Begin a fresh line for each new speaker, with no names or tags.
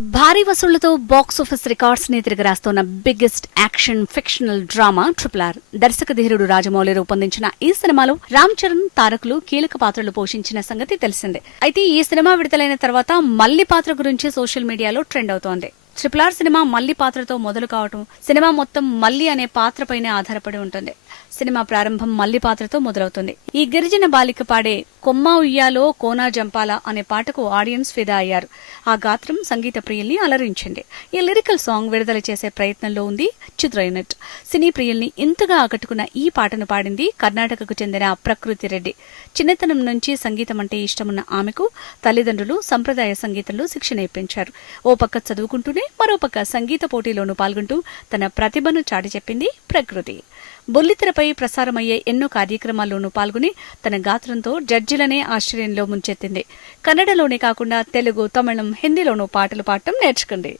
భారీ వసూళ్ళతో box office రికార్డ్స్ని తిరగరాస్తున్న biggest action fictional drama triple R. దర్శక ధీరుడు రాజమౌళి రూపొందించిన ఈ సినిమాలో రామ్ చరణ్ తారకులు కీలక పాత్రలు పోషించిన సంగతి తెలిసిందే. అయితే ఈ సినిమా విడుదలైన తర్వాత మల్లి పాత్ర గురించి సోషల్ మీడియాలో ట్రెండ్ అవుతోంది. ట్రిపుల్ ఆర్ సినిమా మల్లి పాత్రతో మొదలు కావటం సినిమా మొత్తం మళ్ళీ అనే పాత్రపైనే ఆధారపడి ఉంటుంది. సినిమా ప్రారంభం మల్లి పాత్రతో మొదలవుతుంది. ఈ గిరిజన బాలిక పాడే కొమ్మ ఉయ్యాలో కోనా జంపాల అనే పాటకు ఆడియన్స్ ఫిదా అయ్యారు. ఆ గాత్రం సంగీత ప్రియుల్ని అలరించింది. ఈ లిరికల్ సాంగ్ విడుదల చేసే ప్రయత్నంలో ఉంది చిత్ర యూనిట్. సినీ ప్రియుల్ని ఇంతగా ఆకట్టుకున్న ఈ పాటను పాడింది కర్ణాటకకు చెందిన ప్రకృతి రెడ్డి. చిన్నతనం నుంచి సంగీతం అంటే ఇష్టమున్న ఆమెకు తల్లిదండ్రులు సంప్రదాయ సంగీతంలో శిక్షణ ఇప్పించారు ఓ పక్క చదువుకుంటూనే మరోపక్క సంగీత పోటీలోనూ పాల్గొంటూ తన ప్రతిభను చాటి చెప్పింది ప్రకృతి. బొల్లితెరపై ప్రసారమయ్యే ఎన్నో కార్యక్రమాల్లోనూ పాల్గొని తన గాత్రంతో జడ్జిలనే ఆశ్చర్యంలో ముంచెత్తింది. కన్నడలోనే కాకుండా తెలుగు తమిళం హిందీలోనూ పాటలు పాడటం నేర్చుకుంది.